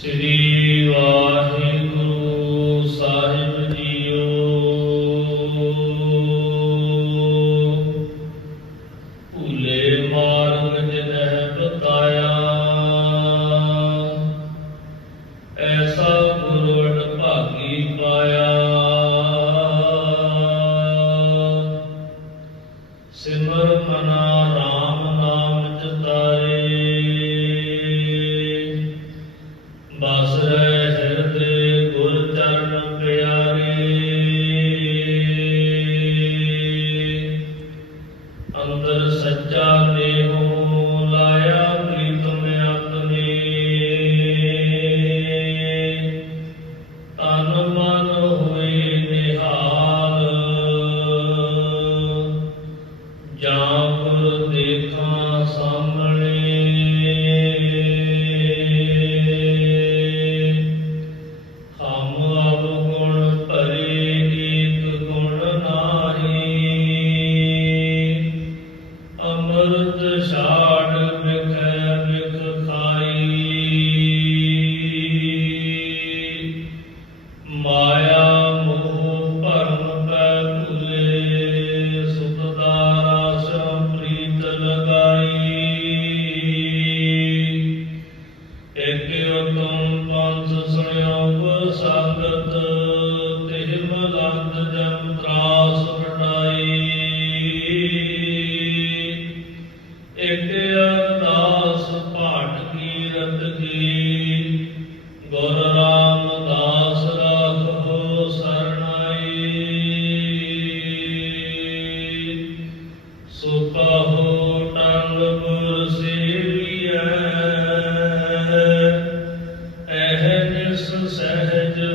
Sri 老师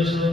Jesus.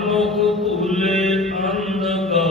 ਮੋਹ ਭੂਲੇ ਅੰਧ ਗਾ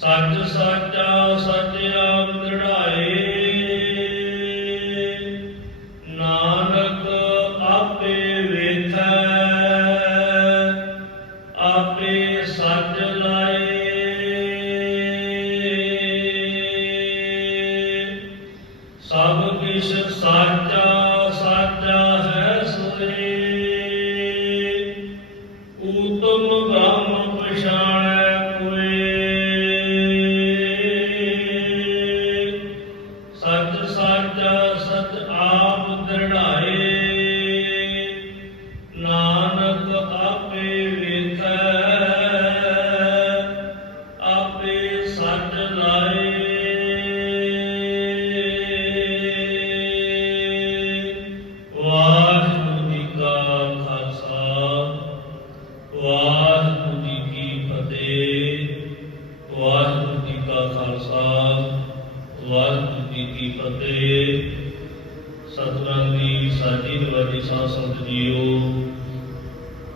ਸੱਚ ਸਾਚਾ ਸੱਚ ਆਪ ਦ੍ਰਿੜਾਏ। ਨਾਨਕ ਆਪੇ ਵੇਖੈ, ਆਪੇ ਸੱਚ ਲਾਏ। ਸਭ ਕਿਛ ਸਾਚਾ ਸਾਚਾ ਸਤਿਨਾਮ ਦੀ ਸਾਜੀ ਨਿਵਾਜੀ ਸਾਹ ਸੰਤ ਜੀਓ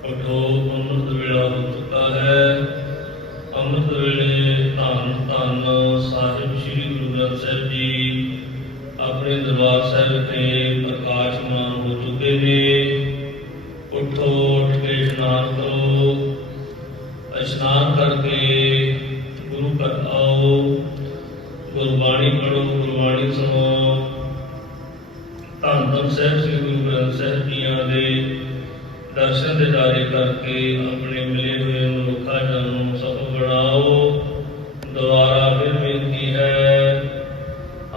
ਉਠੋ ਅੰਮ੍ਰਿਤ ਵੇਲਾ ਹੋ ਚੁੱਕਾ ਹੈ। ਅੰਮ੍ਰਿਤ ਵੇਲੇ ਧੰਨ ਧੰਨ ਸਾਹਿਬ ਸ੍ਰੀ ਗੁਰੂ ਗ੍ਰੰਥ ਸਾਹਿਬ ਜੀ, ਆਪਣੇ ਦਰਬਾਰ ਸਾਹਿਬ ਤੇ ਦਰਸ਼ਨ ਦਿਦਾਰੇ ਕਰਕੇ ਆਪਣੇ ਮਿਲੇ ਹੋਏ ਮਨੁੱਖਾ ਜਨ ਨੂੰ ਸਫਲ ਬਣਾਓ। ਦੁਆਰਾ ਫਿਰ ਬੇਨਤੀ ਹੈ,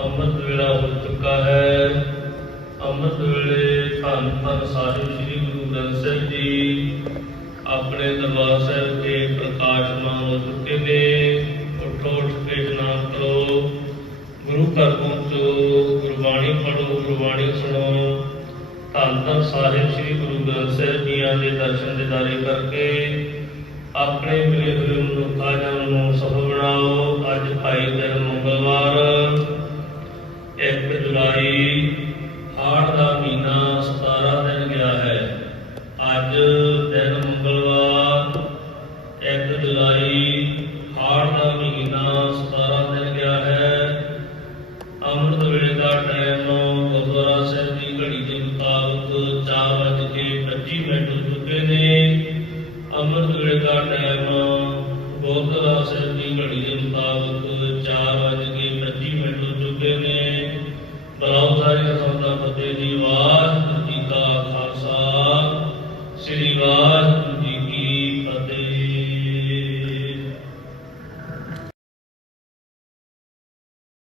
ਅੰਮ੍ਰਿਤ ਵੇਲਾ ਹੋ ਚੁੱਕਾ ਹੈ। ਅੰਮ੍ਰਿਤ ਵੇਲੇ ਧੰਨ ਧੰਨ ਸਾਹਿਬ ਸ੍ਰੀ ਗੁਰੂ ਗ੍ਰੰਥ ਸਾਹਿਬ ਜੀ ਆਪਣੇ ਦਰਬਾਰ ਸਾਹਿਬ ਤੇ ਪ੍ਰਕਾਸ਼ਮਾਨ ਹੋ ਚੁੱਕੇ ਨੇ। ਉੱਠੋ, ਉੱਠ ਕੇ ਇਸ਼ਨਾਨ ਕਰੋ। ਗੁਰੂ ਘਰ ਪਹੁੰਚੋ, ਗੁਰਬਾਣੀ ਪੜ੍ਹੋ, ਗੁਰਬਾਣੀ ਸੁਣੋ। ਧੰਨ ਧੰਨ ਸਾਹਿਬ ਸ੍ਰੀ ਗੁਰੂ ਗ੍ਰੰਥ ਸਾਹਿਬ ਜੀਆਂ ਦੇ ਦਰਸ਼ਨ ਦਿਦਾਰੇ ਕਰਕੇ ਆਪਣੇ ਮਿਲੇ ਹੋਏ ਮਨੁੱਖਾਂ ਜਨ ਨੂੰ ਸਫਲ